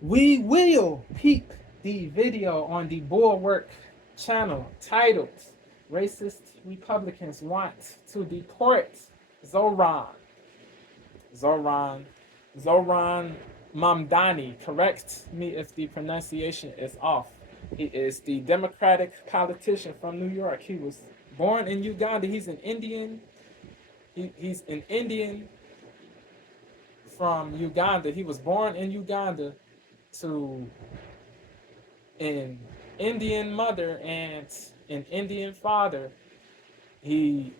We will peep the video on the Bulwark channel titled Racist Republicans Want to Deport Zohran. Zohran. Zohran Mamdani. Correct me if the pronunciation is off. He is the Democratic politician from New York. He was born in Uganda. He's an Indian. He's an Indian from Uganda. He was born in Uganda to an Indian mother and an Indian father. He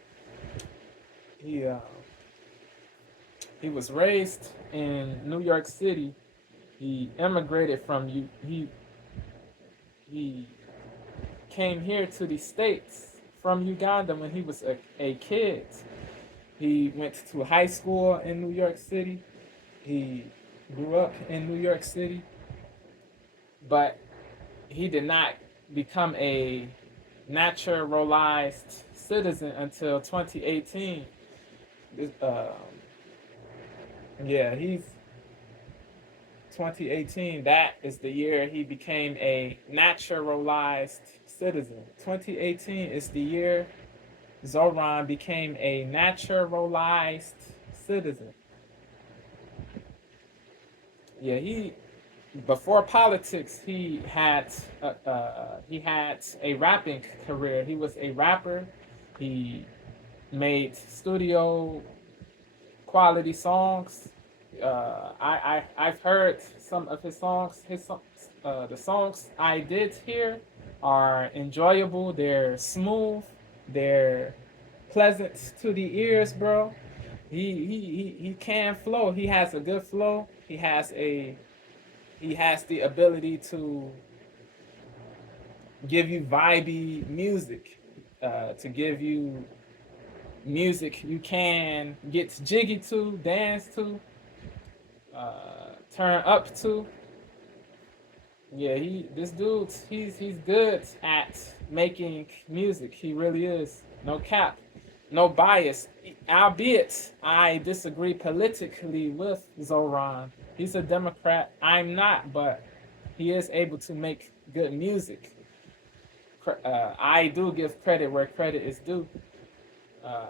he uh, he was raised in New York City. He immigrated from he came here to the States from Uganda when he was a kid. He went to high school in New York City. He grew up in New York City, but he did not become a naturalized citizen until 2018. Uh, yeah, he's 2018. That is the year he became a naturalized citizen. 2018 is the year Zohran became a naturalized citizen. Yeah, he before politics he had a rapping career. He was a rapper. He made studio quality songs. I've heard some of his songs. The songs I did hear are enjoyable. They're smooth. They're pleasant to the ears, bro. He can flow. He has a good flow. He has the ability to give you vibey music, to give you music you can get jiggy to, dance to, turn up to. Yeah, this dude, he's good at making music. He really is. No cap, no bias. Albeit I disagree politically with Zohran. He's a Democrat. I'm not, but he is able to make good music. I do give credit where credit is due.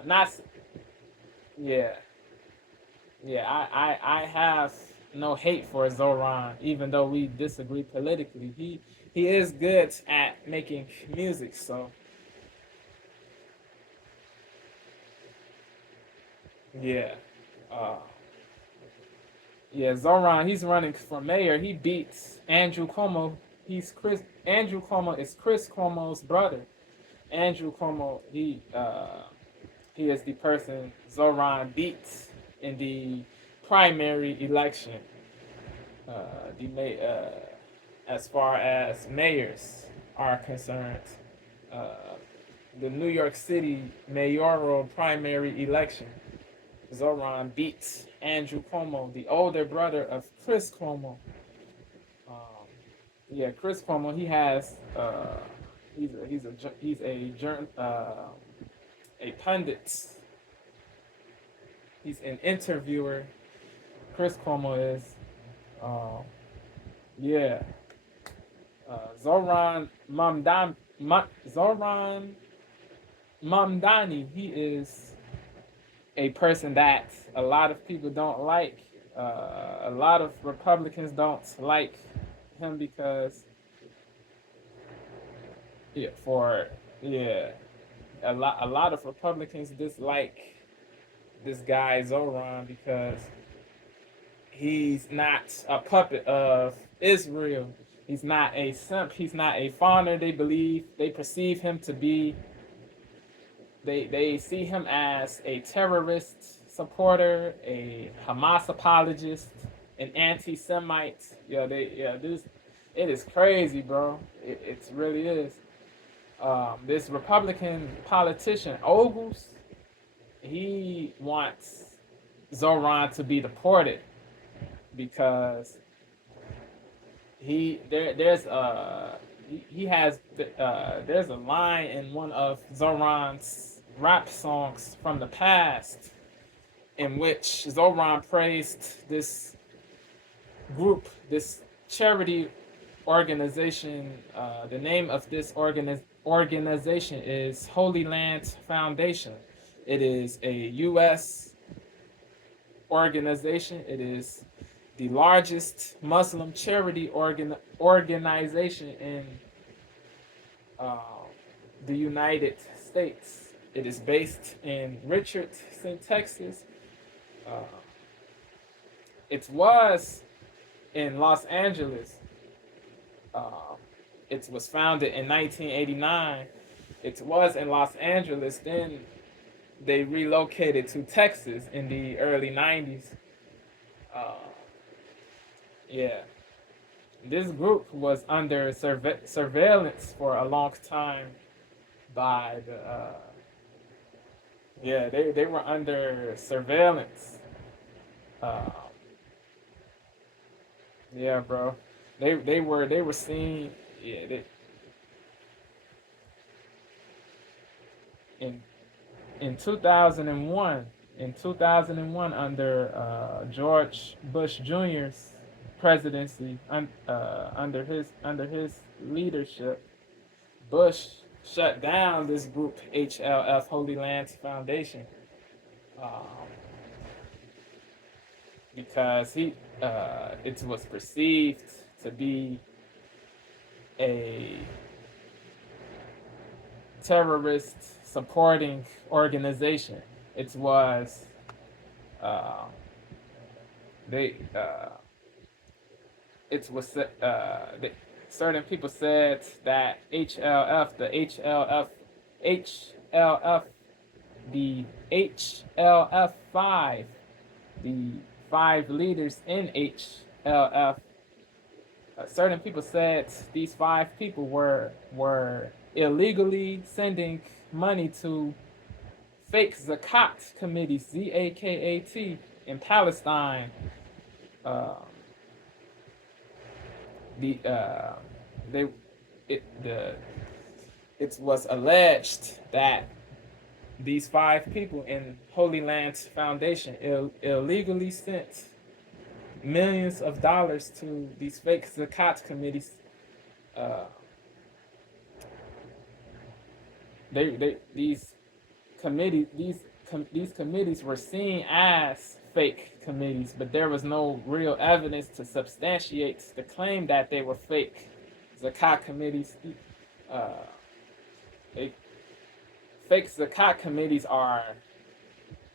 Not, yeah, yeah. I have no hate for Zohran, even though we disagree politically. He is good at making music. So yeah, uh, yeah. Zohran, he's running for mayor. He beats Andrew Cuomo. Andrew Cuomo is Chris Cuomo's brother. Andrew Cuomo, he is the person Zohran beats in the primary election. The as far as mayors are concerned, uh, the New York City mayoral primary election, Zohran beats Andrew Cuomo, the older brother of Chris Cuomo. Um, yeah, Chris Cuomo, he has a pundit. He's an interviewer. Chris Cuomo is. Um, yeah. Zohran Zohran Mamdani. He is a person that a lot of people don't like. A lot of Republicans don't like him because yeah, for yeah, a lot of Republicans dislike this guy Zohran because he's not a puppet of Israel. He's not a simp. He's not a fawner. They perceive him to be. They see him as a terrorist supporter, a Hamas apologist, an anti-Semite. This it is crazy, bro. It really is. This Republican politician Ogles, he wants Zohran to be deported because there's a line in one of Zohran's rap songs from the past in which Zohran praised this group, this charity organization. The name of this organization is Holy Land Foundation. It is a U.S. organization. It is the largest Muslim charity organization in uh, the United States. It is based in Richardson, Texas. Uh, it was in Los Angeles. Uh, it was founded in 1989. It was in Los Angeles. Then they relocated to Texas in the early 90s. Uh, yeah. This group was under surveillance for a long time by the yeah, they were under surveillance. Uh, yeah, bro. They were seen, yeah, in in 2001, under George Bush Jr.'s presidency, under his leadership, Bush shut down this group, HLF, Holy Lands Foundation, um, because it was perceived to be a terrorist supporting organization. It was uh, they it was certain people said that HLF, the HLF 5, the 5 leaders in HLF. Certain people said these 5 people were illegally sending money to fake zakat committees, ZAKAT, in Palestine. Uh, the they it the it was alleged that these 5 people in Holy Lands Foundation illegally sent millions of dollars to these fake zakat committees. Uh, these committees were seen as fake committees, but there was no real evidence to substantiate the claim that they were fake zakat committees. Uh, they, Fake zakat committees are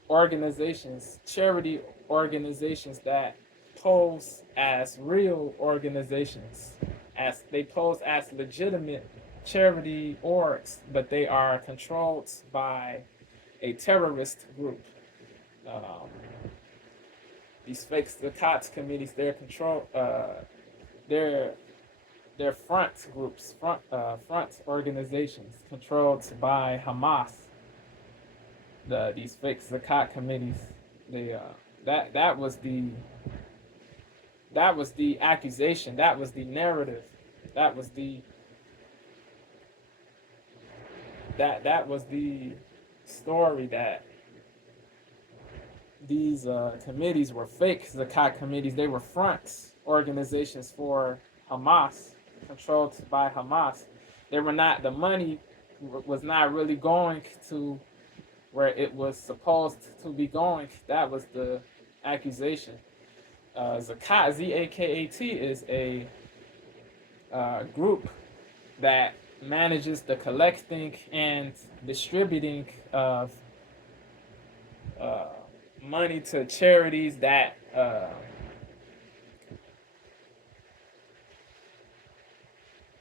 organizations, charity organizations that pose as real organizations, as they pose as legitimate charity orgs, but they are controlled by a terrorist group. Um, these fake zakat committees, they're control, they're front groups, front organizations controlled by Hamas. These fake zakat committees, they that was the accusation, that was the narrative, that was the that was the story, that these committees were fake zakat committees. They were front organizations for Hamas, controlled by Hamas. They were not, the money was not really going to where it was supposed to be going. That was the accusation. Zakat, Z-A-K-A-T, is a group that manages the collecting and distributing of money to charities that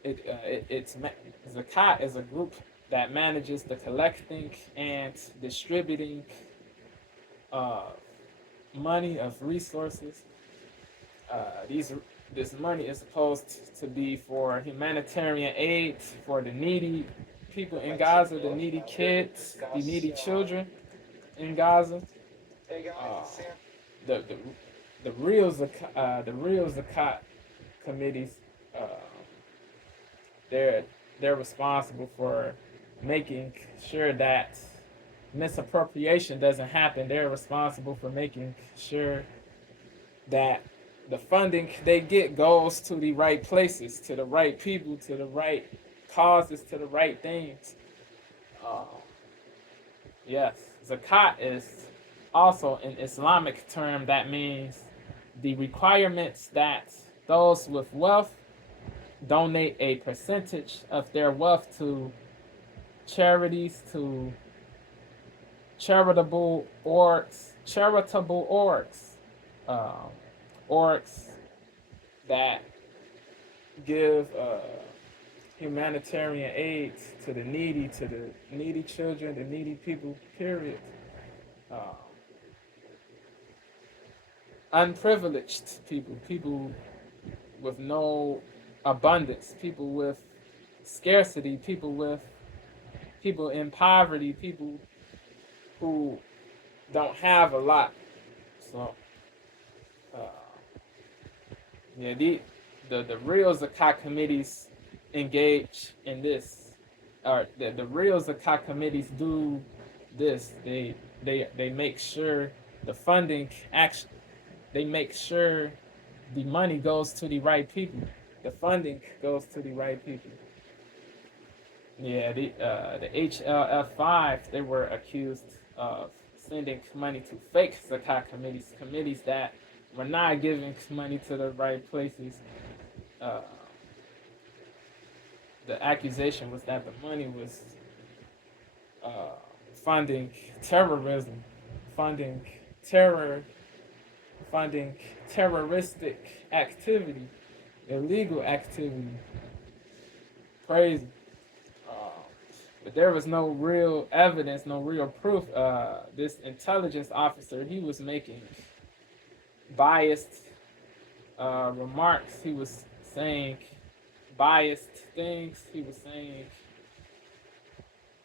Zakat is a group that manages the collecting and distributing money of resources. This money is supposed to be for humanitarian aid for the needy people in Gaza, the needy kids, the needy children in Gaza. Uh, the the the real zakat committees, uh, they're responsible for making sure that misappropriation doesn't happen. They're responsible for making sure that the funding they get goes to the right places, to the right people, to the right causes, to the right things. Um, yes, zakat is also an Islamic term that means the requirements that those with wealth donate a percentage of their wealth to charities, to charitable orgs, um, orgs that give humanitarian aid to the needy children, the needy people, period. Um, Unprivileged people, people with no abundance, people with scarcity, people in poverty, people who don't have a lot. So, uh, yeah, the real zakat committees engage in this, or the real zakat committees do this. They make sure the funding action. They make sure the money goes to the right people. The funding goes to the right people. Yeah, the HLF5, they were accused of sending money to fake zakat committees, committees that were not giving money to the right places. Uh, the accusation was that the money was uh, funding terrorism, funding terror, funding terroristic activity, illegal activity. Crazy. Uh, but there was no real evidence, no real proof. This intelligence officer, he was making biased remarks. He was saying biased things. He was saying,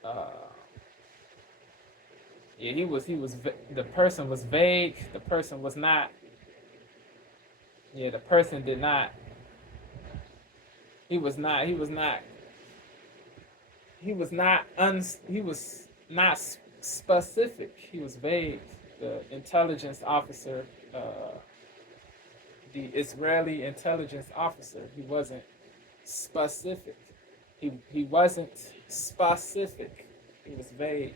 uh, yeah, the person was vague. The person was not. Yeah, the person did not. He was not. He was not. He was not. He was not specific. He was vague. The intelligence officer. The Israeli intelligence officer. He wasn't specific. He wasn't specific. He was vague.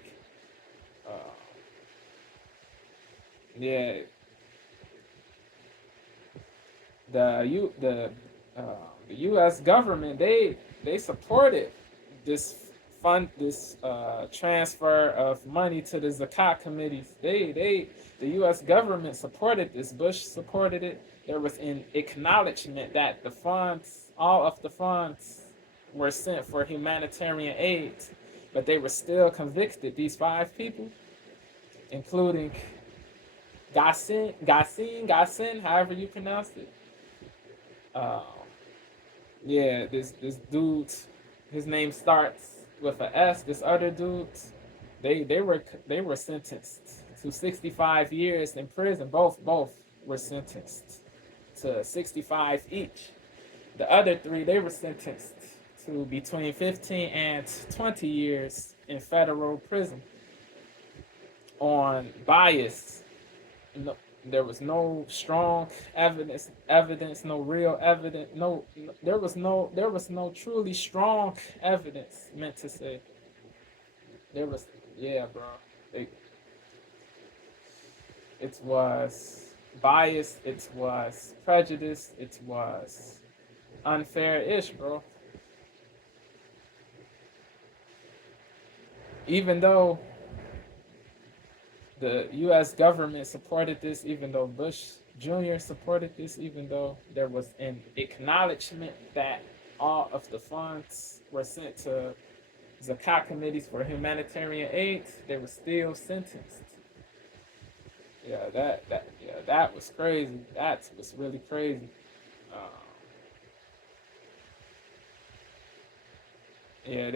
Uh, yeah, uh, the U.S. government they supported this transfer of money to the zakat committees. The U.S. government supported this. Bush supported it. There was an acknowledgement that all of the funds, were sent for humanitarian aid, but they were still convicted. These 5 people, including Gassin, however you pronounce it. Uh, yeah, this dude, his name starts with a S. This other dude, they were sentenced to 65 years in prison. Both were sentenced to 65 each. The other 3, they were sentenced to between 15 and 20 years in federal prison on bias. No, there was no strong evidence, no real evidence, there was no truly strong evidence, meant to say. There was, yeah, bro. It, it was biased, it was prejudiced, it was unfair-ish, bro. Even though the U.S. government supported this, even though Bush Jr. supported this, even though there was an acknowledgement that all of the funds were sent to zakat committees for humanitarian aid, they were still sentenced. Yeah, that was crazy. That was really crazy. Um, yeah,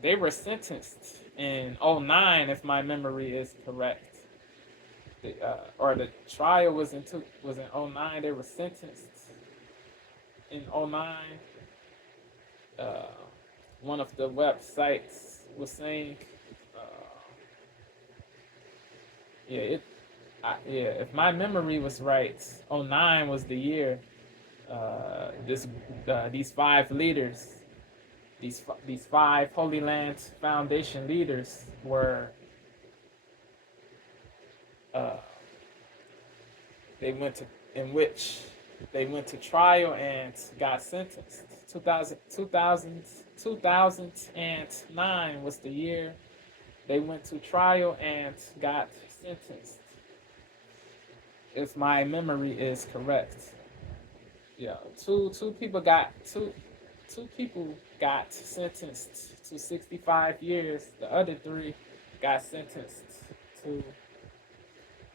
they were sentenced in '09, if my memory is correct. Or the trial was in '09. They were sentenced in '09. Uh, One of the websites was saying, uh, yeah, Yeah, if my memory was right, '09 was the year. These five leaders, these five Holy Land Foundation leaders were uh, they went to in which they went to trial and got sentenced. 2009 was the year they went to trial and got sentenced. If my memory is correct, yeah, two people got sentenced to 65 years. The other three got sentenced to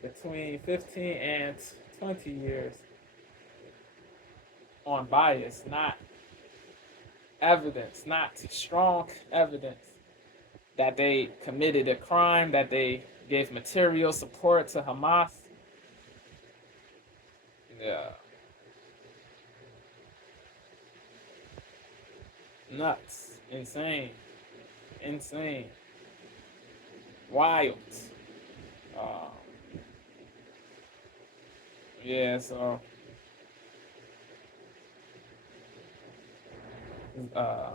between 15 and 20 years on bias, not evidence, not strong evidence that they committed a crime, that they gave material support to Hamas. Yeah, nuts, insane, insane, wild. Uh, yeah, so uh,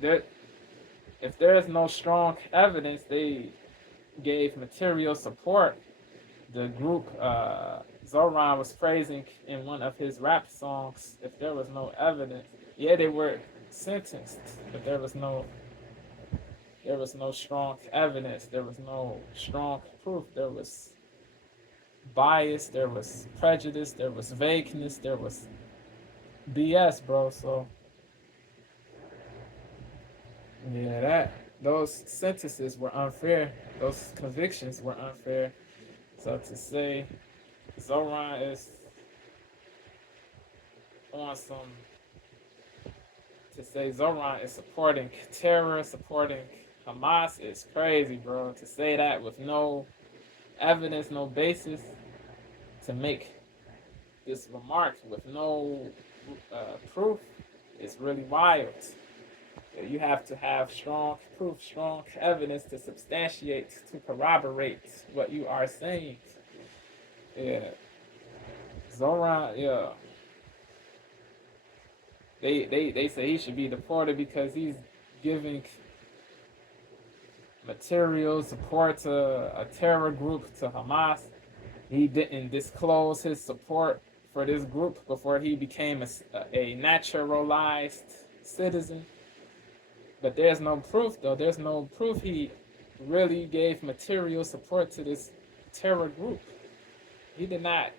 there, if there is no strong evidence, they gave material support. The group Zohran was praising in one of his rap songs. If there was no evidence, yeah, they were sentenced, but there was no strong evidence. There was no strong proof. There was bias. There was prejudice. There was vagueness. There was BS, bro. So yeah, those sentences were unfair. Those convictions were unfair. So to say Zohran is on some to say Zohran is supporting terror, supporting Hamas is crazy, bro. To say that with no evidence, no basis, to make this remark with no proof is really wild. You have to have strong proof, strong evidence to substantiate, to corroborate what you are saying. Yeah, Zohran, yeah. They say he should be deported because he's giving material support to a terror group, to Hamas. He didn't disclose his support for this group before he became a naturalized citizen. But there's no proof, though. There's no proof he really gave material support to this terror group. He did not.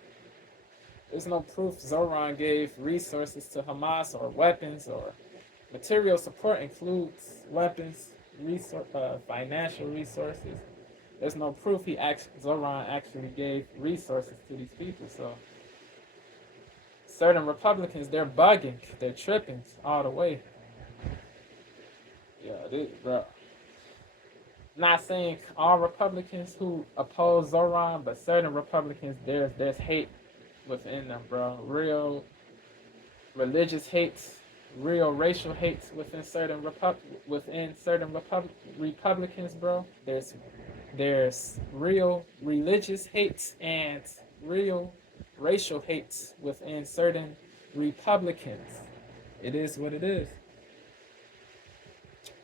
There's no proof Zohran gave resources to Hamas or weapons or material support includes weapons, financial resources. There's no proof Zohran actually gave resources to these people. So certain Republicans, they're bugging, they're tripping all the way. Yeah, bro. Not saying all Republicans who oppose Zohran, but certain Republicans, there's hate within them, bro. Real religious hate, real racial hate within certain Republicans, bro. There's real religious hate and real racial hate within certain Republicans. It is what it is.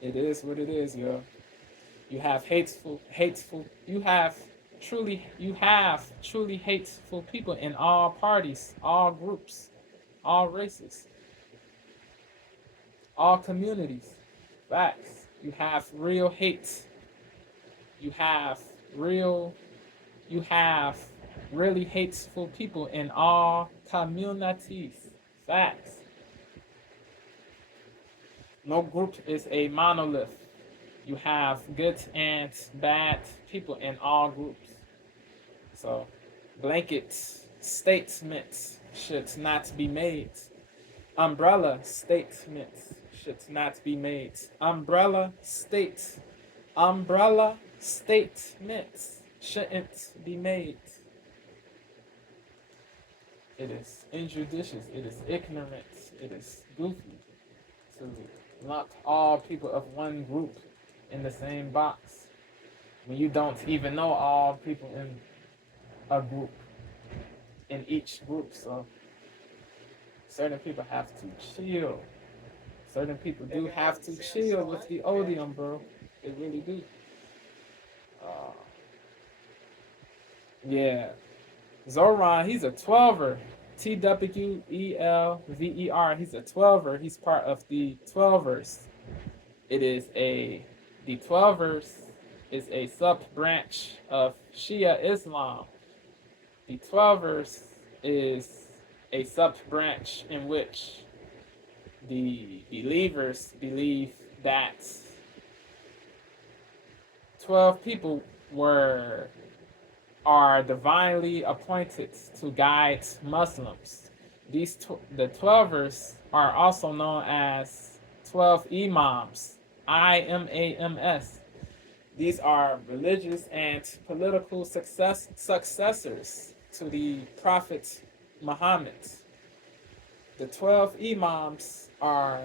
It is what it is, yo. You have you have truly hateful people in all parties, all groups, all races, all communities. Facts. You have real hate. You have real you have really hateful people in all communities. Facts. No group is a monolith. You have good and bad people in all groups. So, blanket statements should not be made. Umbrella statements should not be made. Umbrella statements shouldn't be made. It is injudicious. It is ignorant. It is goofy to lump all people of one group in the same box. when you don't even know all people in a group, in each group. So certain people have to chill. Certain people do have to chill with the odium, bro. They really do. Uh, yeah. Zohran, he's a 12er. TWELVER. He's a 12er. He's part of the 12ers. It is the 12ers is a sub branch of Shia Islam. The 12ers is a sub branch in which the believers believe that 12 people are divinely appointed to guide Muslims. The 12ers are also known as 12 imams, IMAMS. These are religious and political successors to the Prophet Muhammad. The 12 imams are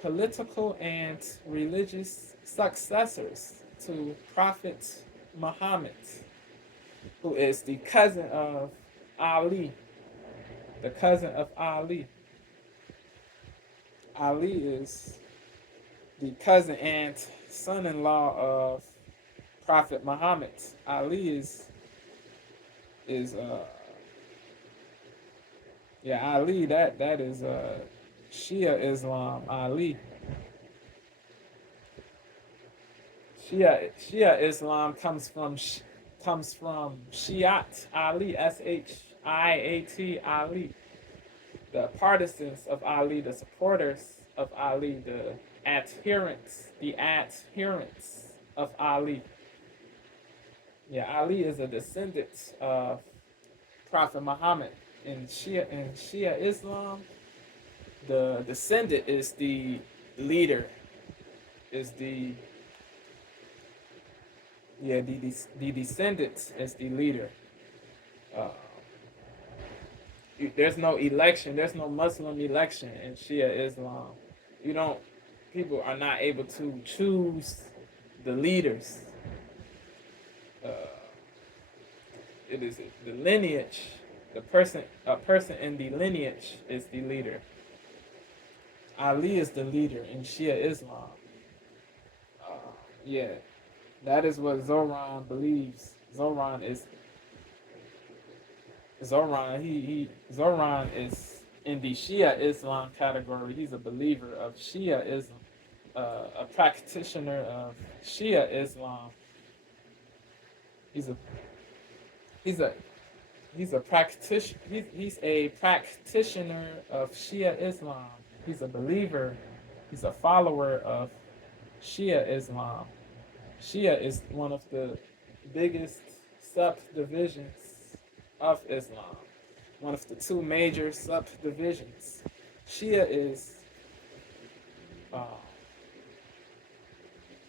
political and religious successors to Prophet Muhammad, who is the cousin of Ali. The cousin of Ali. Ali is the cousin and son-in-law of Prophet Muhammad. Ali is Ali, that is Shia Islam. Ali. Shia Islam comes from Shiat Ali, Shiat Ali, the partisans of Ali, the supporters of Ali, the adherents of Ali. Yeah, Ali is a descendant of Prophet Muhammad. In Shia Islam, the descendant is the leader, is the descendant is the leader. Uh, there's no election. There's no Muslim election in Shia Islam. People are not able to choose the leaders. It is the lineage. A person in the lineage is the leader. Ali is the leader in Shia Islam. Yeah, that is what Zohran believes. Zohran is in the Shia Islam category. He's a believer of Shia Islam, a practitioner of Shia Islam. He's a practitioner of Shia Islam. He's a believer. He's a follower of Shia Islam. Shia is one of the biggest subdivisions of Islam. One of the two major subdivisions. Shia is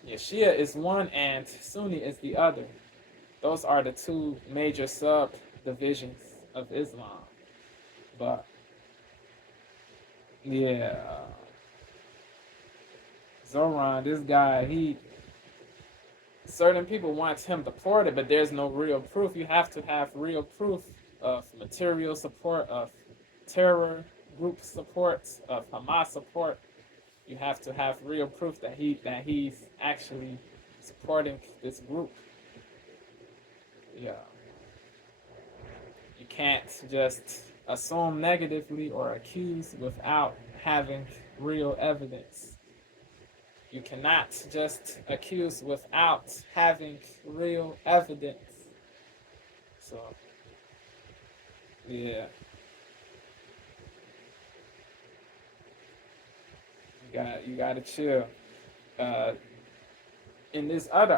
Shia is one and Sunni is the other. Those are the two major subdivisions of Islam. But yeah, Zohran, this guy, certain people want him deported, but there's no real proof. You have to have real proof of material support, of terror group support, of Hamas support. You have to have real proof that he's actually supporting this group. Yeah. You can't just assume negatively or accuse without having real evidence. You cannot just accuse without having real evidence. So, yeah. You gotta chill. In this other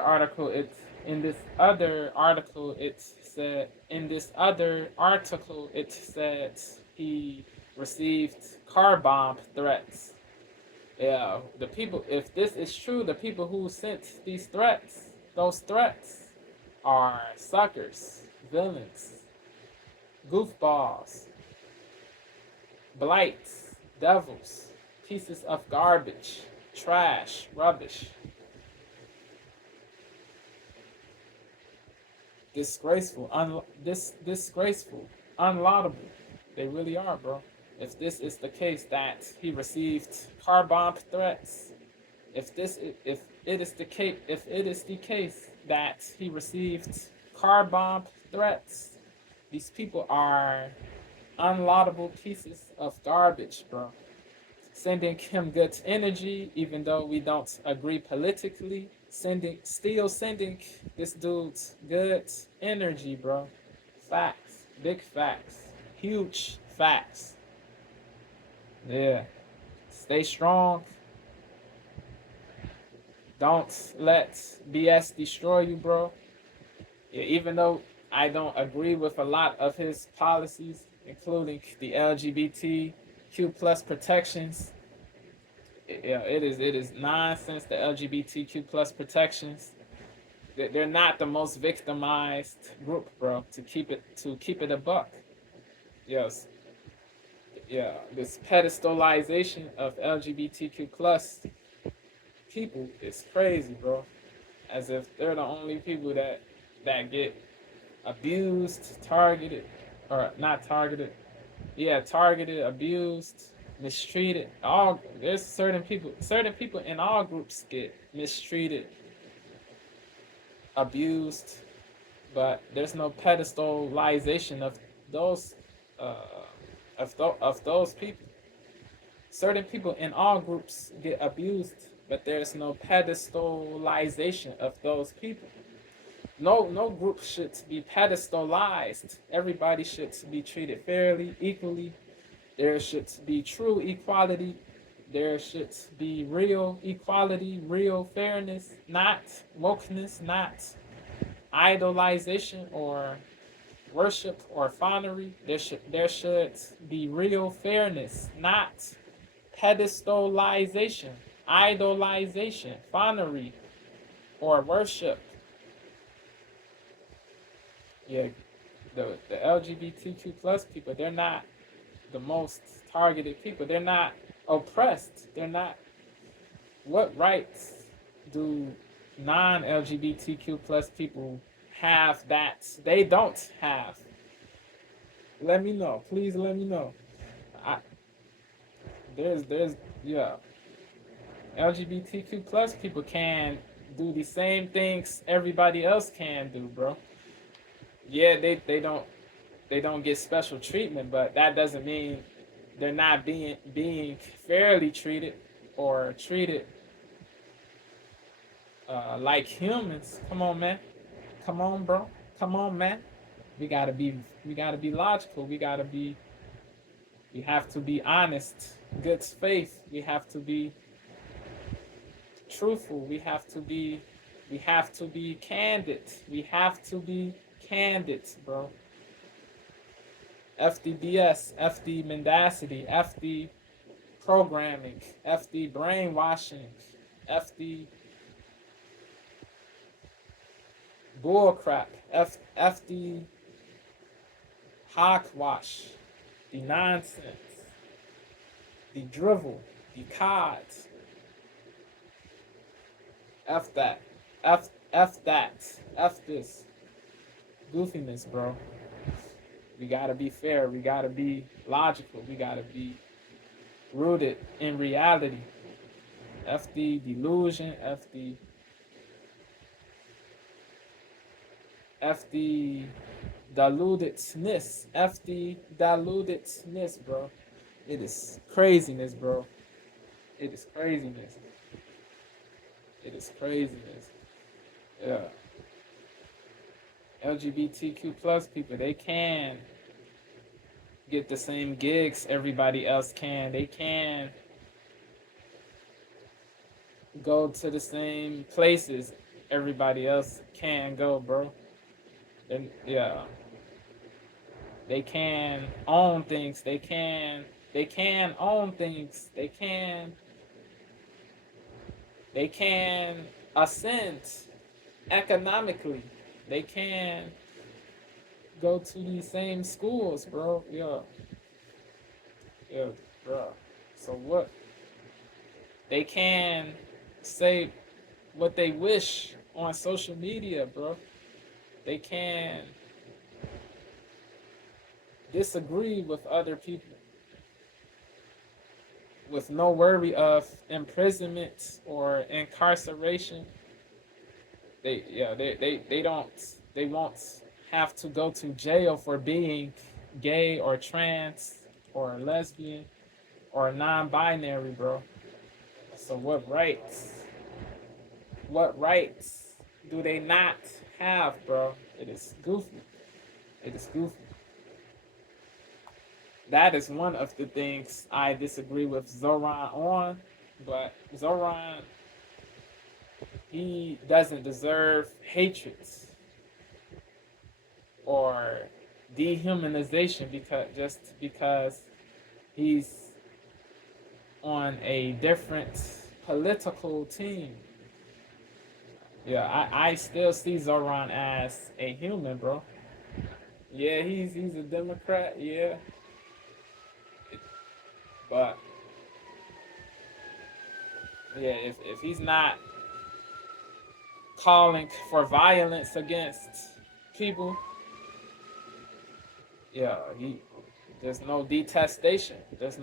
article, it said he received car bomb threats. Yeah, the people, if this is true, the people who sent those threats are suckers, villains, goofballs, blights, devils, pieces of garbage, trash, rubbish. disgraceful, disgraceful, unlaudable. They really are, bro. If this is the case that he received car bomb threats, if it is the case that he received car bomb threats, these people are unlaudable pieces of garbage, bro. Sending him good energy, even though we don't agree politically. Still sending this dude's good energy, bro. Facts, big facts, huge facts. Yeah, stay strong. Don't let BS destroy you, bro. Yeah, even though I don't agree with a lot of his policies, including the LGBTQ plus protections, yeah, it is nonsense. The LGBTQ plus protections, they're not the most victimized group, bro. To keep it a buck. Yes, yeah. This pedestalization of LGBTQ plus people is crazy, bro. As if they're the only people that get abused, targeted, or not targeted. Yeah, targeted, abused, mistreated. All there's certain people in all groups get mistreated, abused, but there's no pedestalization of those uh, of those people. Certain people in all groups get abused, but there's no pedestalization of those people. No group should be pedestalized. Everybody should be treated fairly, equally. There should be true equality. There should be real equality, real fairness, not wokeness, not idolization or worship or fawnery. There should be real fairness, not pedestalization, idolization, fawnery, or worship. Yeah, the LGBTQ plus people, they're not the most targeted people. They're not oppressed. They're not. What rights do non-LGBTQ plus people have that they don't have? Let me know, please. Let me know. I, there's yeah. LGBTQ plus people can do the same things everybody else can do, bro. Yeah, they don't get special treatment, but that doesn't mean they're not being fairly treated or treated like humans. Come on, man. Come on, bro. Come on, man. We gotta be logical. We have to be honest. Good faith. We have to be truthful. We have to be candid. We have to be candid, bro. FDBS, FD mendacity, FD programming, FD brainwashing, FD bullcrap, FD hogwash, the nonsense, the drivel, the cods. F that. F that. F this. Goofiness, bro. We gotta be fair. We gotta be logical. We gotta be rooted in reality. F the delusion. F the dilutedness. F the dilutedness, bro. It is craziness, bro. It is craziness. It is craziness. Yeah. LGBTQ plus people, they can get the same gigs everybody else can. They can go to the same places everybody else can go, bro. And yeah, they can own things. They can own things. They can ascend economically. They can go to these same schools, bro. Yeah, bro. So what? They can say what they wish on social media, bro. they can disagree with other people with no worry of imprisonment or incarceration. They won't have to go to jail for being gay or trans or lesbian or non-binary, bro. So what rights do they not have, bro? It is goofy. It is goofy. That is one of the things I disagree with Zohran on, but Zohran, he doesn't deserve hatred or dehumanization because he's on a different political team. Yeah, I still see Zohran as a human, bro. Yeah, he's a Democrat, yeah. But yeah, if he's not calling for violence against people, yeah, there's no detestation. There's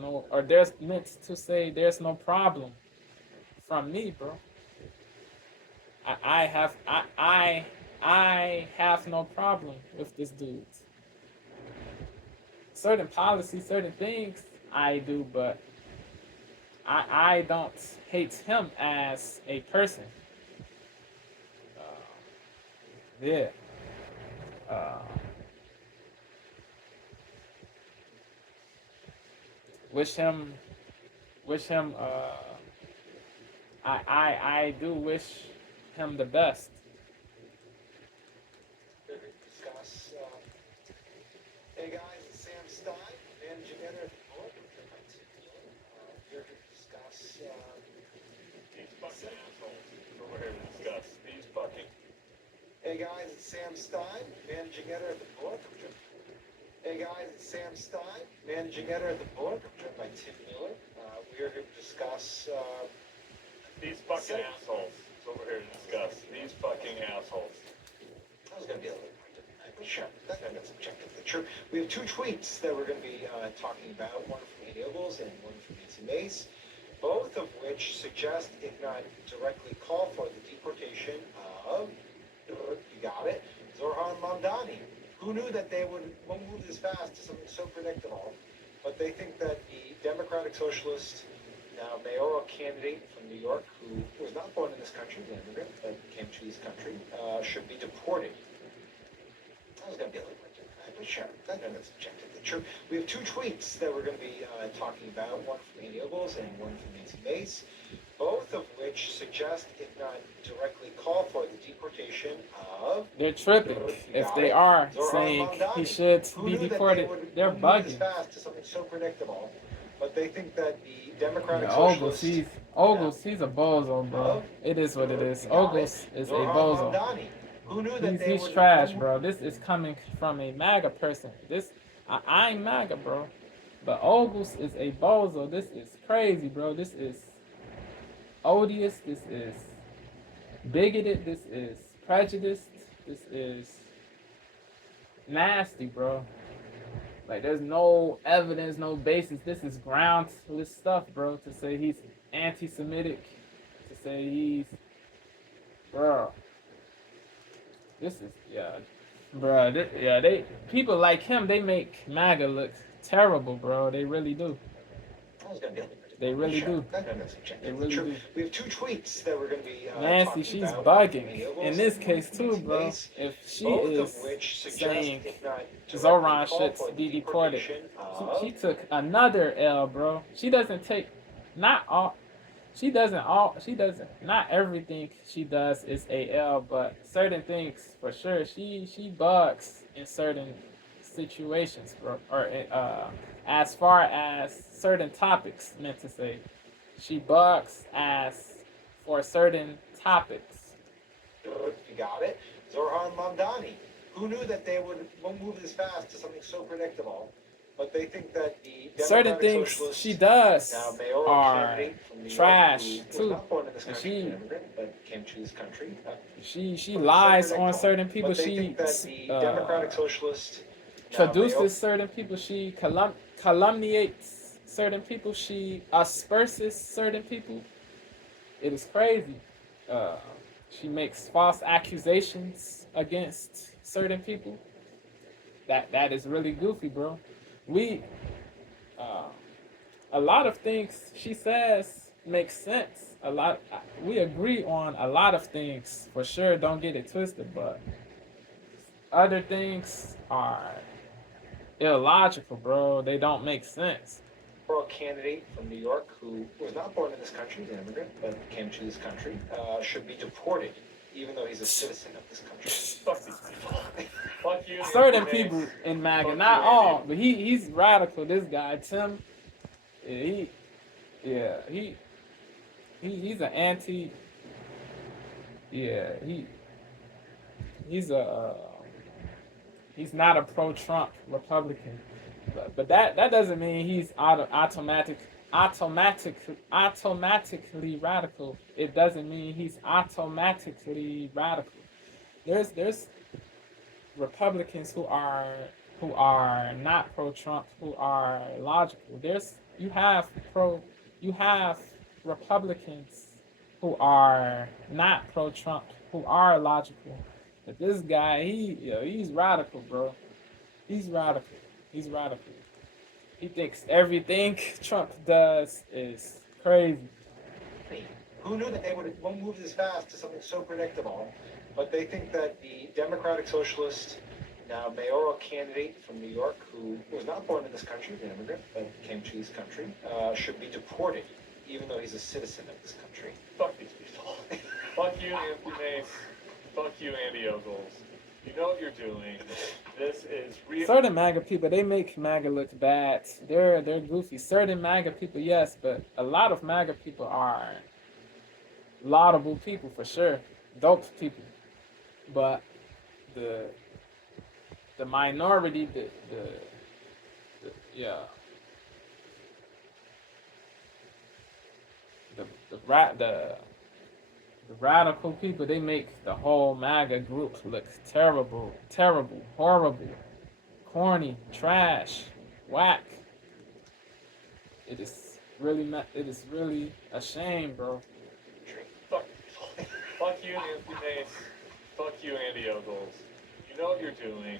meant to say there's no problem from me, bro. I have I have no problem with this dude. Certain policies, certain things I do, but I don't hate him as a person. Uh, yeah. Uh, wish him wish him I do wish him the best. Discuss. Hey guys, it's Sam Stein, managing editor of Deport. Here to discuss. These fucking assholes. So we're here to discuss these fucking. Hey guys, it's Sam Stein, managing editor of Deport. Hey guys, it's Sam Stein, managing editor of Deport. I'm joined by Tim Miller. We're here to discuss. These fucking assholes. So we're here to discuss these fucking assholes. I was going to be a little pointed, but sure, that's objectively true. We have two tweets that we're going to be talking about, one from Andy Ogles and one from Nancy Mace, both of which suggest, if not directly call for the deportation of, you got it, Zohran Mamdani. Who knew that they would move this fast to something so predictable? But they think that the Democratic Socialist, now mayoral candidate from New York, who was not born in this country, an immigrant, but came to this country, should be deported. I was going to be a little bit different, but sure, that's objectively true. We have two tweets that we're going to be talking about, one from Andy Ogles and one from Nancy Mace, both of which suggest, if not directly call for the deportation of... They're tripping. If they are saying he should be deported, they're bugging. Fast to something so predictable, but they think that the Democratic Ogles, Socialist... he's a bozo, bro. It is what it is. Ogles is a bozo. He's trash, bro. This is coming from a MAGA person. I'm MAGA, bro. But Ogles is a bozo. This is crazy, bro. This is odious. This is bigoted. This is prejudiced. This is nasty, bro. Like, there's no evidence, no basis. This is groundless stuff, bro. To say he's anti-Semitic, to say he's, bro. This is, bro. They people like him. They make MAGA look terrible, bro. They really do. They really do. They really do. We have two tweets that we're going to be Nancy, she's bugging. In this case too, bro. If she is saying Zohran should be deported, she took another L, bro. She doesn't take, not everything she does is a L, but certain things for sure. She bugs in certain situations, bro. Or as far as certain topics, meant to say, she bugs as for certain topics. You got it. Zohran Mamdani. Who knew that they would move this fast to something so predictable? but they think that the certain Democratic things Socialist, she now does mayoral are candidate from New trash York, who was too, not born in this and country, an immigrant, but came to this country. she But it's so lies on predictable. certain people. But they She think that the Democratic Socialist, now mayoral, traduces certain people. She calumniates certain people. She asperses certain people. It is crazy. Uh, she makes false accusations against certain people. That is really goofy, bro. We uh, a lot of things she says make sense. A lot we agree on a lot of things for sure. Don't get it twisted, but other things are illogical, bro. They don't make sense. mayoral candidate from New York, who was not born in this country, an immigrant, but came to this country, should be deported, even though he's a citizen of this country. Fuck these people. Fuck you. Certain Andy. people in MAGA, Fuck not you, all, Andy. but he's radical. This guy Tim, he's an anti. Yeah, he's a he's not a pro-Trump Republican, but that doesn't mean he's automatically radical. It doesn't mean he's automatically radical. There's Republicans who are not pro-Trump, who are logical. You have Republicans who are not pro-Trump, who are logical. But this guy, he's radical, bro. He's radical. He's radical. He thinks everything Trump does is crazy. Who knew that they won't move this fast to something so predictable? But they think that the Democratic Socialist, now mayoral candidate from New York, who was not born in this country, an immigrant, but came to this country, should be deported, even though he's a citizen of this country. Fuck these people. Fuck you, Anthony Mace. Fuck you, Andy Ogles. You know what you're doing. This is real. Certain MAGA people, they make MAGA look bad. They're goofy. Certain MAGA people, yes, but a lot of MAGA people are laudable people for sure, dope people. But the minority, the yeah, the radical people, they make the whole MAGA group look terrible, horrible, corny, trash, whack. It is really a shame, bro. Fuck you, Anthony Mace. Fuck you, Andy Ogles. You know what you're doing.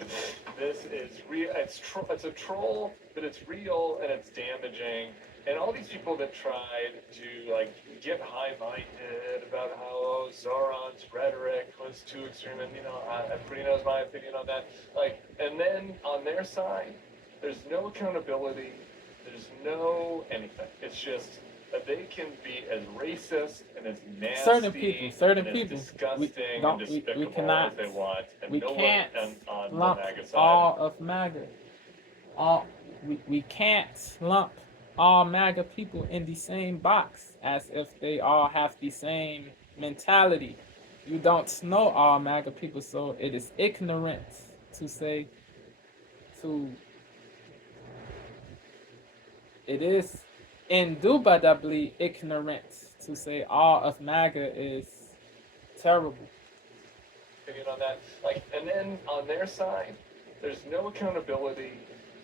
This is real. It's a troll, but it's real and it's damaging. And all these people that tried to like get high-minded about how Zohran's rhetoric was too extreme, and everybody knows my opinion on that. Like, and then on their side, there's no accountability. There's no anything. It's just that they can be as racist and as nasty, certain and people, as disgusting don't- and we despicable cannot- as they want, and we no can't one on the lump MAGA side. all of MAGA. We can't lump all MAGA people in the same box as if they all have the same mentality. You don't know all MAGA people, so it is ignorant to say it is indubitably ignorant to say all of MAGA is terrible. Opinion on that. Like, and then on their side, there's no accountability.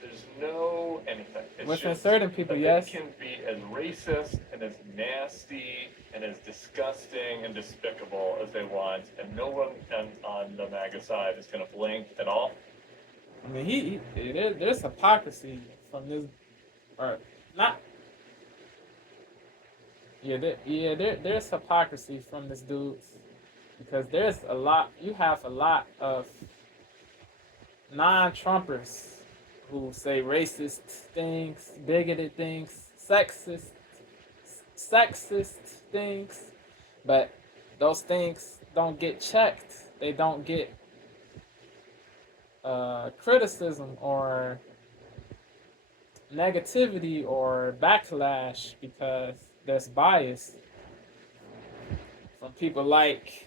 There's no anything. It's Within just certain people, that yes. they can be as racist and as nasty and as disgusting and despicable as they want, and no one on the MAGA side is going to blink at all. I mean, there's hypocrisy from this, or not. There's hypocrisy from this dude, because you have a lot of non-Trumpers who say racist things, bigoted things, sexist things, but those things don't get checked. They don't get criticism or negativity or backlash because there's bias from people like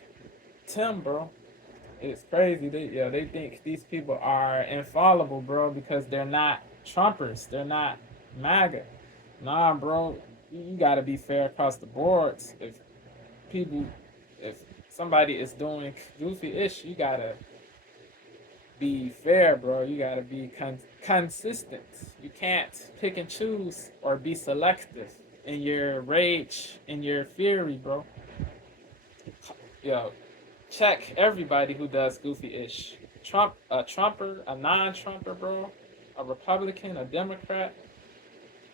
Tim, bro. It's crazy. They think these people are infallible, bro, because they're not Trumpers. They're not MAGA. Nah, bro, you gotta be fair across the boards. People, if somebody is doing goofy ish, you gotta be fair, bro. You gotta be consistent. You can't pick and choose or be selective in your rage, in your fury, bro. Yo, check everybody who does goofy ish. A Trumper, a non-Trumper, bro. A Republican, a Democrat,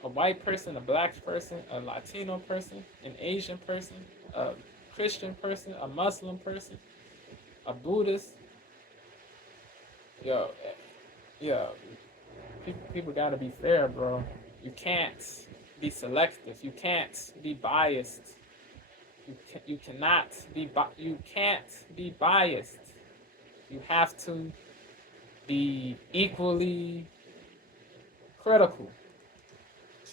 a white person, a black person, a Latino person, an Asian person, a Christian person, a Muslim person, a Buddhist. Yo, yo, people gotta be fair, bro. You can't be selective. You can't be biased. You cannot be you can't be biased. You have to be equally critical.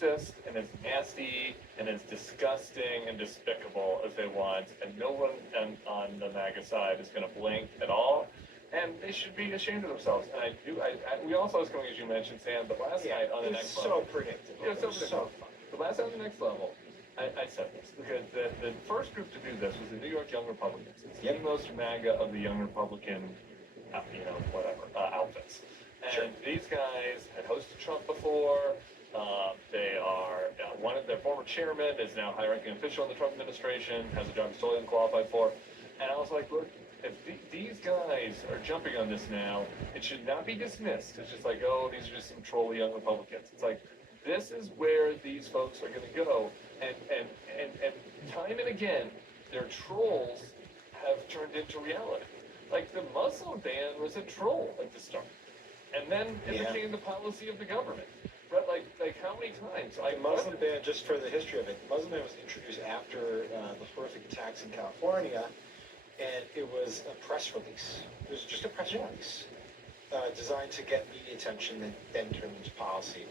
And as nasty and as disgusting and despicable as they want, and no one on the MAGA side is going to blink at all. And they should be ashamed of themselves. And we also was going, as you mentioned, Sam, the last night on the next level. So predictable. Yeah, so predictable. The last night on the next level, I said this because the first group to do this was the New York Young Republicans. It's the most MAGA of the Young Republican, outfits. And these guys had hosted Trump before. They are one of their former chairman is now high-ranking official in the Trump administration, has a job he's totally unqualified for. And I was like, look, if these guys are jumping on this now, it should not be dismissed. It's just like, oh, these are just some trolly young Republicans. It's like, this is where these folks are going to go. And time and again, their trolls have turned into reality. Like the Muslim ban was a troll at the start. And then it became the policy of the government. But like how many times? The Muslim ban, just for the history of it, the Muslim ban was introduced after the horrific attacks in California, and it was a press release. It was just a press release designed to get media attention and then turn into policy.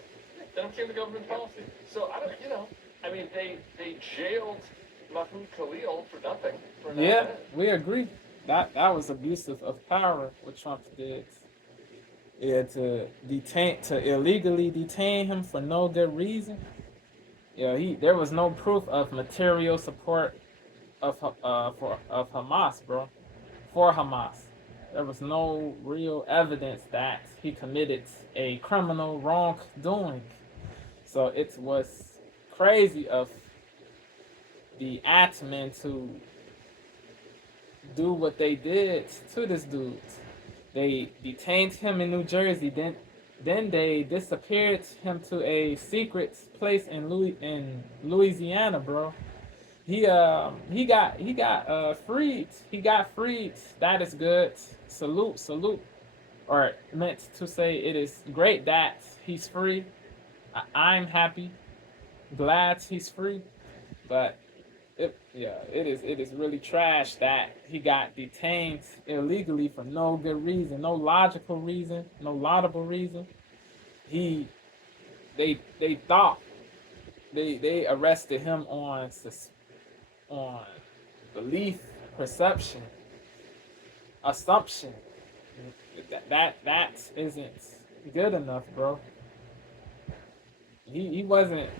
Then it became the government policy. So I don't, they jailed Mahmoud Khalil for nothing. Yeah, we agree. That was abusive of power what Trump did. Yeah, to illegally detain him for no good reason. There was no proof of material support of Hamas, bro. For Hamas, there was no real evidence that he committed a criminal wrongdoing. So it was crazy of the admin to do what they did to this dude. They detained him in New Jersey. Then they disappeared him to a secret place in Louisiana, bro. He got freed. He got freed. That is good. Salute. Or meant to say it is great that he's free. I'm happy, glad he's free. But it is really trash that he got detained illegally for no good reason, no logical reason, no laudable reason. They thought they arrested him on belief, perception, assumption. That isn't good enough, bro. He wasn't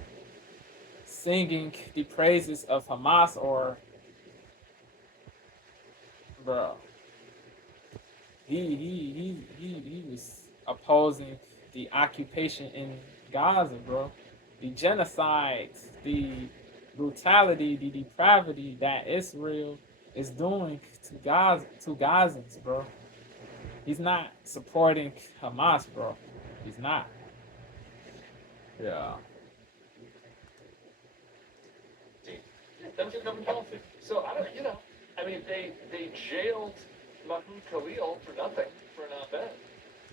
singing the praises of Hamas or, bro. He was opposing the occupation in Gaza, bro. The genocide, the brutality, the depravity that Israel is doing to Gazans, bro. He's not supporting Hamas, bro. He's not. Yeah. That's your government policy. So they jailed Mahmoud Khalil for nothing, for an op-ed.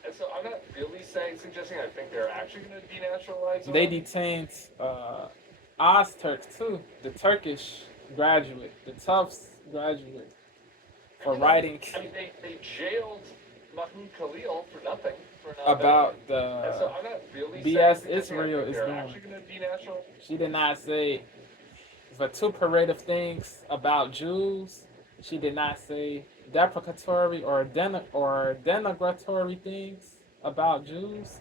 And so I'm not really suggesting I think they're actually going to denaturalize them. They detained Ozturk too, the Turkish graduate, the Tufts graduate, for writing they jailed Mahmoud Khalil for nothing. About and so I'm not really BS Israel is doing. Actually going to denaturalize. She did not say vituperative things about Jews. She did not say deprecatory or denigratory things about Jews.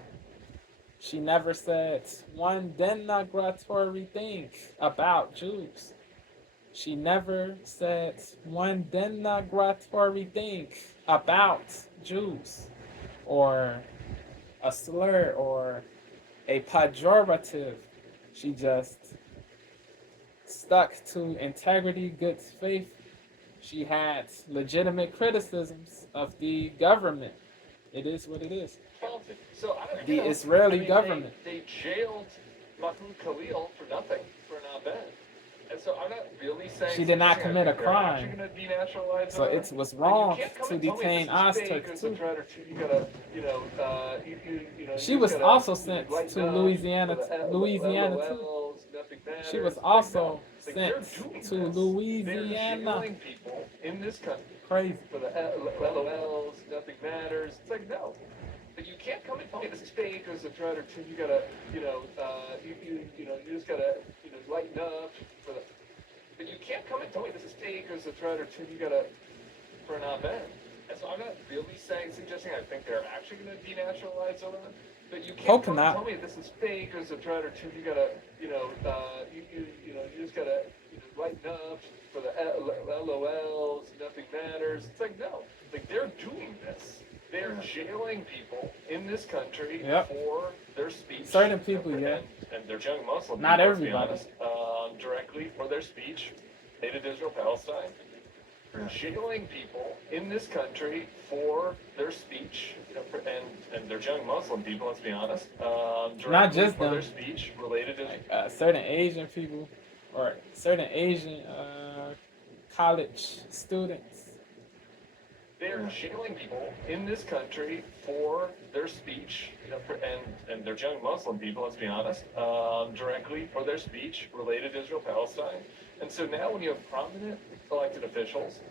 She never said one denigratory thing about Jews. She never said one denigratory thing about Jews, or a slur, or a pejorative. She just stuck to integrity, good faith. She had legitimate criticisms of the government. It is what it is. faulty. So I don't, The you know, Israeli I mean, government. They jailed Mahmoud Khalil for nothing, for an op-ed. And so I'm not really saying She did not I commit a think they're actually crime. going to denaturalize So Iran. it was But you wrong can't come to and tell me detain this is fake, Ozturk it's a too. threat or two. You gotta, She you was just also gotta sent lighten to up Louisiana, for the Louisiana too. LOLs, nothing matters. She was It's also like, sent they're doing to this. Louisiana. They're jailing people in this country Crazy. for the LOLs, nothing matters. It's like, no. But you can't come and tell me this is fake or it's a threat or two. You gotta, you just gotta, lighten up for the. But you can't come and tell me this is fake or it's a threat or two. You gotta, for an op-ed. And so I'm not really suggesting I think they're actually going to denaturalize Zohran. But you can't come and tell me this is fake or it's a threat or two. You gotta, you just gotta lighten up for the LOLs. Nothing matters. It's like, no, like they're doing this. They're jailing people in this country for their speech. Certain people, yeah. And they're young Muslim. Not people, everybody. To be honest, directly for their speech. Hated Israel, Palestine. Jailing people in this country for their speech, and they're young Muslim people. Let's be honest. Not just for them. their speech related to certain Asian people, or certain Asian college students. They're jailing people in this country for their speech, and they're young Muslim people. Let's be honest. Directly for their speech related to Israel, Palestine. And so now, when you have prominent elected officials,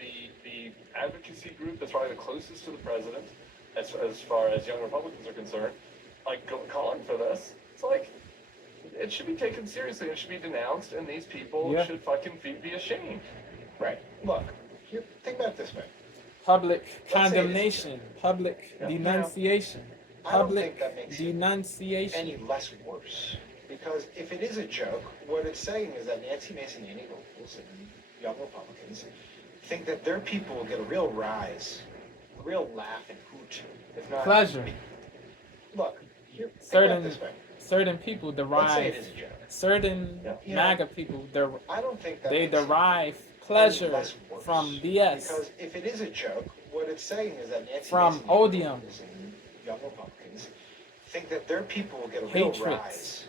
the advocacy group that's probably the closest to the president, as far as young Republicans are concerned, like calling for this, it's like it should be taken seriously. It should be denounced, and these people should fucking be ashamed. Right. Look, think about it this way. Public condemnation, public denunciation, public that makes denunciation. any less worse. Because if it is a joke, what it's saying is that Nancy Mason, Annie Locals, and young Republicans think that their people will get a real rise, a real laugh and hoot, if not pleasure. Look, think about it this way. Certain people derive. Let's say it is a joke. Certain MAGA people, I don't think that they derive pleasure from BS. Because if it is a joke, what it's saying is that Nancy from Mason, odium, and young Republicans think that their people will get a real rise,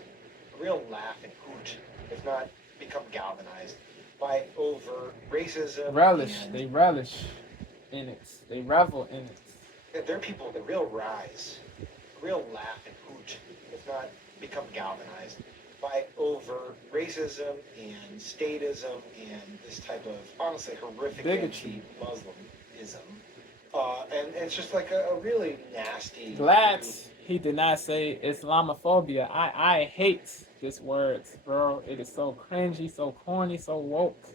a real laugh and hoot, if not become galvanized by over racism. They relish in it. They revel in it. That their people will get a real rise, a real laugh and hoot, if not become galvanized by over racism and statism and this type of honestly horrific bigotry, anti-Muslimism. And it's just like a really nasty. Glad he did not say Islamophobia. I hate this word, bro. It is so cringy, so corny, so woke,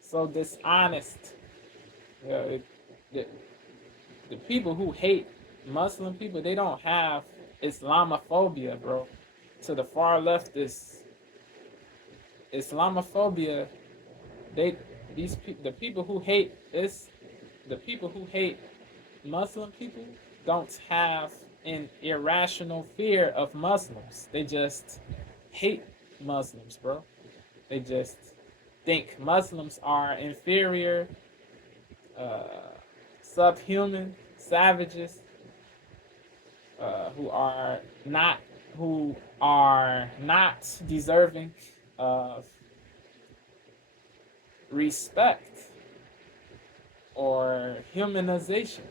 so dishonest. The people who hate Muslim people, they don't have Islamophobia, bro. To the far left is Islamophobia. The people who hate Muslim people don't have an irrational fear of Muslims. They just hate Muslims, bro. They just think Muslims are inferior, subhuman, savages, who are not deserving of respect or humanization.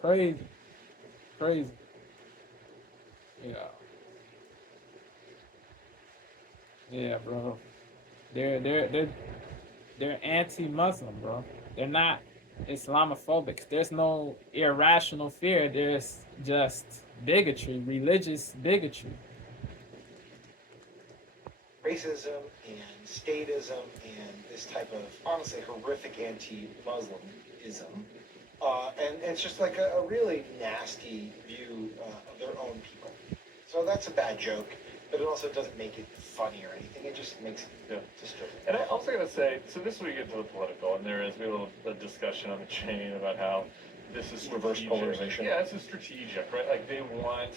Crazy. Yeah, bro. They're anti-Muslim, bro. They're not Islamophobic. There's no irrational fear. There's just bigotry, religious bigotry. Racism and statism and this type of honestly horrific anti-Muslimism. And it's just like a really nasty view of their own people. So that's a bad joke, but it also doesn't make it funny or anything. It just makes it just joke. And I also gotta say, so this is where we get to the political, and we have a little discussion on the chain about how this is Reverse strategic. polarization. Yeah, it's a strategic, right? Like they want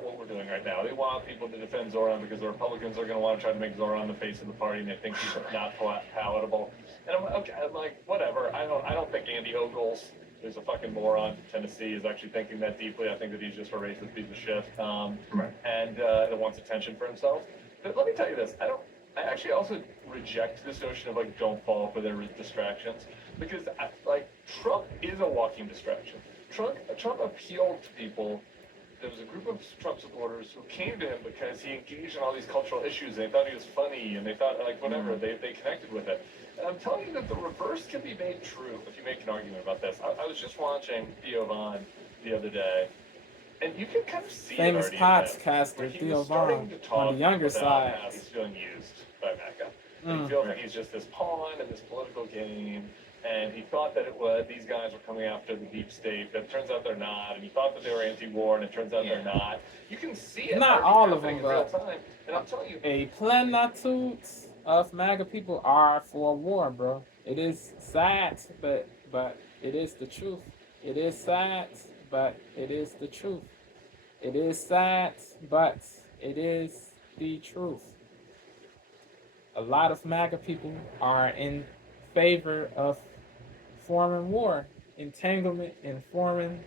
what we're doing right now. They want people to defend Zohran because the Republicans are going to want to try to make Zohran the face of the party, and they think he's not palatable. And I'm like, okay, I'm like, whatever. I don't think Andy Ogles, who's a fucking moron from Tennessee, is actually thinking that deeply. I think that he's just a racist piece of shit, and that wants attention for himself. But let me tell you this: I actually also reject this notion of like don't fall for their distractions, because Trump is a walking distraction. Trump appealed to people. There was a group of Trump supporters who came to him because he engaged in all these cultural issues. And they thought he was funny, and they thought like whatever. They connected with it. And I'm telling you that the reverse can be made true if you make an argument about this. I was just watching Theo Von the other day, and you can kind of see Famous it already in him, podcaster where he Theo was starting Von to talk on the younger about side. how he's feeling used by MAGA. And he feels like he's just this pawn in this political game. And he thought that these guys were coming after the deep state, but it turns out they're not. And he thought that they were anti-war, and it turns out they're not. You can see it. Not already all of happening them, in real but time. And I'm telling you, a plenitude of MAGA people are for war, bro. It is sad, but it is the truth. It is sad, but it is the truth. It is sad, but it is the truth. A lot of MAGA people are in favor of forming war, entanglement, and forming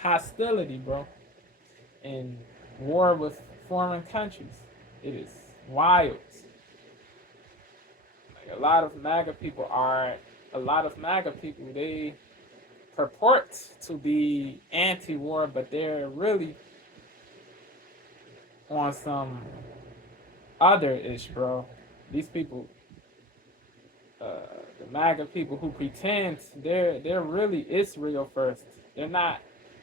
hostility, bro. And war with foreign countries. It is wild. Like a lot of MAGA people, they purport to be anti-war, but they're really on some other ish, bro. These people, the MAGA people who pretend they're really Israel first. They're not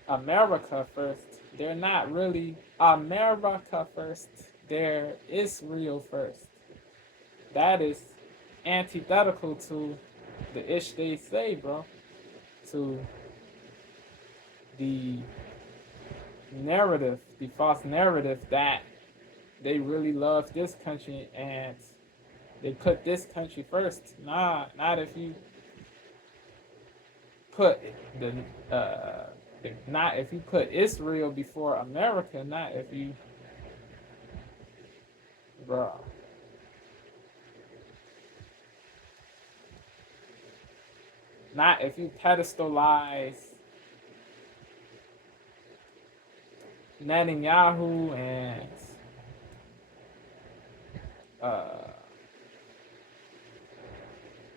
America first. They're not really America first. They're Israel first. That is antithetical to the ish they say, bro. To the narrative, the false narrative that they really love this country and they put this country first. Nah, not if you put not if you put Israel before America. Not if you, bro. Not if you pedestalize Netanyahu and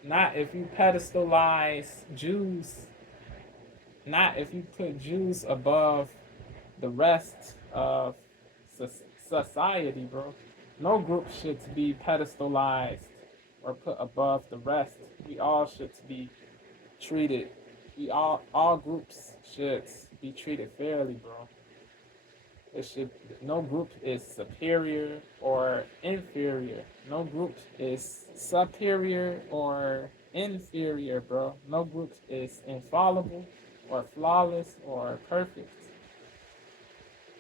not if you pedestalize Jews, not if you put Jews above the rest of society, bro. No group should be pedestalized or put above the rest. We all should be treated. All groups should be treated fairly, bro. No group is superior or inferior. No group is superior or inferior, bro. No group is infallible or flawless or perfect.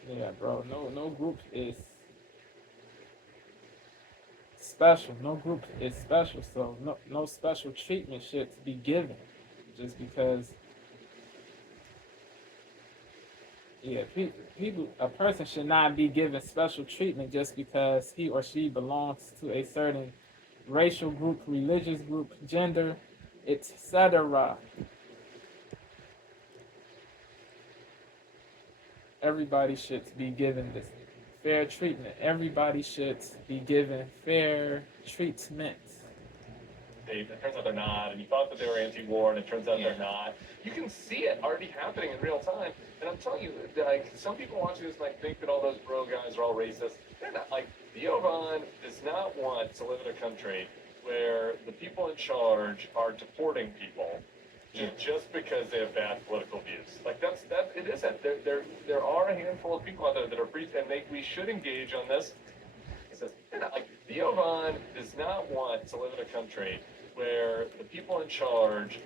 Yeah, bro. No group is special. No group is special. So no special treatment should be given just because. Yeah, a person should not be given special treatment just because he or she belongs to a certain racial group, religious group, gender, etc. Everybody should be given this fair treatment. Everybody should be given fair treatment. It turns out they're not, and you thought that they were anti-war, and it turns out they're not. You can see it already happening in real time, and I'm telling you, like, some people watching this might think that all those bro guys are all racist. They're not. Like, Theo Von does not want to live in a country where the people in charge are deporting people just because they have bad political views. Like, it isn't. There are a handful of people out there that are free, and we should engage on this. It says, like, Theo Von does not want to live in a country where the people in charge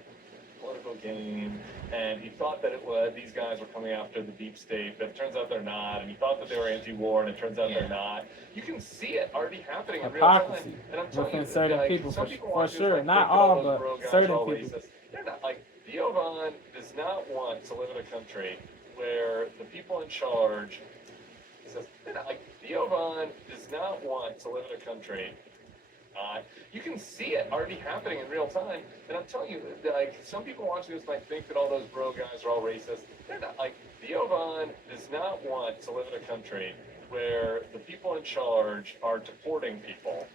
political game, and he thought that these guys were coming after the deep state, but it turns out they're not, and he thought that they were anti-war, and it turns out they're not. You can see it already happening in real time. Hypocrisy And I'm telling within you, certain like, people, some for, people for watch this, sure. like, Not think that all, those but bro guys are certain all people. racist. They're not. Like, Zohran does not want to live in a country where the people in charge. He says, they're not, like, Zohran does not want to live in a country. You can see it already happening in real time, and I'm telling you, like, some people watching this might think that all those bro guys are all racist. They're not. Like, Zohran does not want to live in a country where the people in charge are deporting people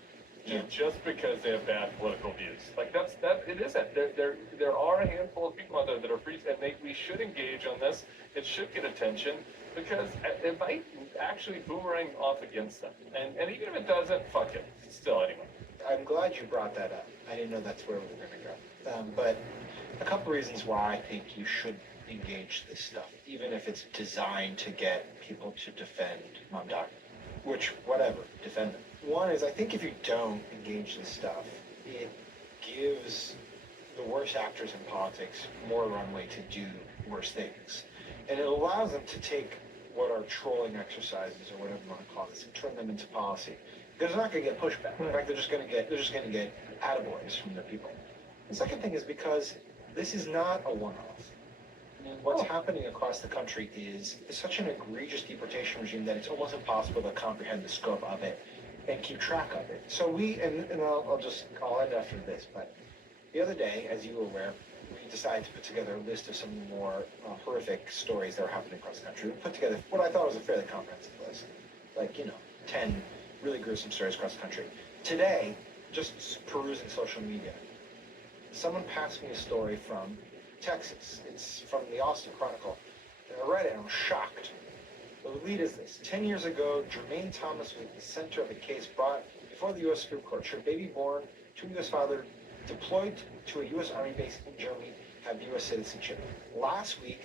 just because they have bad political views. Like, it isn't. There are a handful of people out there that are free, and we should engage on this. It should get attention because it might actually boomerang off against them. And even if it doesn't, fuck it. Still, anyway. I'm glad you brought that up. I didn't know that's where we were going to go. But a couple reasons why I think you should engage this stuff, even if it's designed to get people to defend Mamdani. Which, whatever, defend them. One is, I think if you don't engage this stuff, it gives the worst actors in politics more runway to do worse things. And it allows them to take what are trolling exercises, or whatever you want to call this, and turn them into policy. Because they're not going to get pushback. In fact, they're just going to get attaboys from their people. The second thing is because this is not a one-off. What's happening across the country is such an egregious deportation regime that it's almost impossible to comprehend the scope of it and keep track of it. So I'll end after this, but the other day, as you were aware, we decided to put together a list of some more horrific stories that are happening across the country. We put together what I thought was a fairly comprehensive list, like, 10 really gruesome stories across the country. Today, just perusing social media, someone passed me a story from Texas. It's from the Austin Chronicle, and I read it and I was shocked. The lead is this: 10 years ago, Jermaine Thomas was the center of a case brought before the U.S. Supreme Court. Should baby born to a U.S. father deployed to a U.S. Army base in Germany have U.S. citizenship? Last week,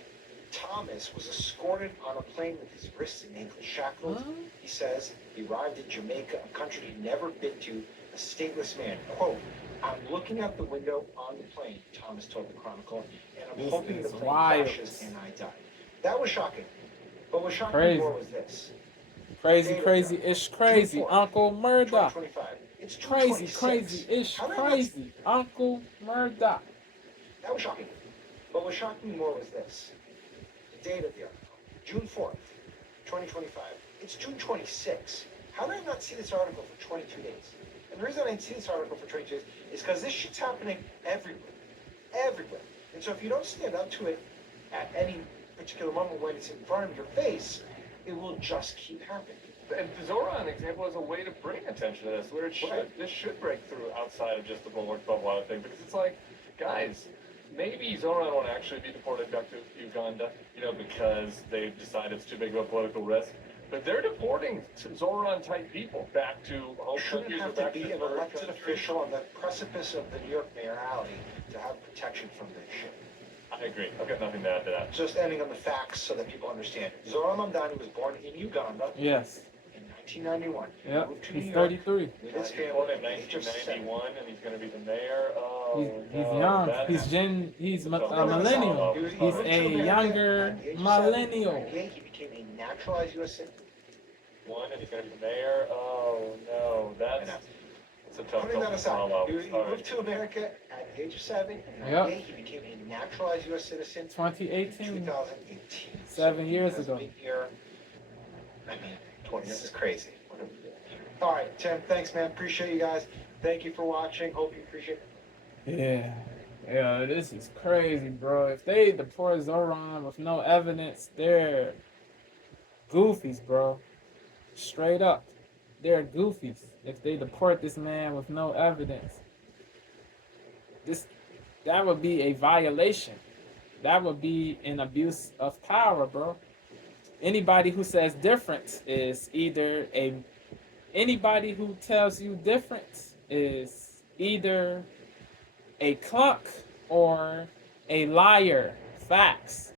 Thomas was escorted on a plane with his wrists and ankles shackled. He says he arrived in Jamaica, a country he'd never been to, a stateless man. Quote, "I'm looking out the window on the plane," Thomas told the Chronicle, "and I'm hoping the plane crashes and I die." That was shocking. But what shocked me more was this. Crazy, Uncle Murdoch. 2025. It's Crazy, Uncle Murdoch. That was shocking. But what shocked me more was this. The date of the article. June 4th, 2025. It's June 26th. How did I not see this article for 22 days? And the reason I didn't see this article for 22 days is because this shit's happening everywhere. Everywhere. And so if you don't stand up to it at any particular moment when it's in front of your face, it will just keep happening. And the Zohran example is a way to bring attention to this, where this should break through outside of just the bulwark bubble thing, because it's like, guys, maybe Zohran won't actually be deported back to Uganda, because they've decided it's too big of a political risk. But they're deporting Zohran-type people back to home countries. You shouldn't have to be an elected official on the precipice of the New York mayoralty to have protection from this shit. I agree. I've got nothing to add to that. Just ending on the facts so that people understand. Zohran Mamdani was born in Uganda. Yes. In 1991. Yep. Moved to He's New York 33. With his family Born in at the age of 1991, and he's going to be the mayor. He's young. He's a millennial. He's a younger millennial. He became a naturalized U.S. citizen. And he's going to be the mayor. Oh no, that's a tough Putting that aside, follow. he moved to America at the age of 7, and Yep. he became a naturalized U.S. citizen 2018. 2018. 7 years ago. This is crazy. All right, Tim, thanks, man. Appreciate you guys. Thank you for watching. Hope you appreciate it. Yeah, this is crazy, bro. If they deport Zohran with no evidence, they're goofies, bro. Straight up. They're goofies if they deport this man with no evidence. That would be a violation. That would be an abuse of power, bro. Anybody who says different is anybody who tells you different is either a clock or a liar. Facts.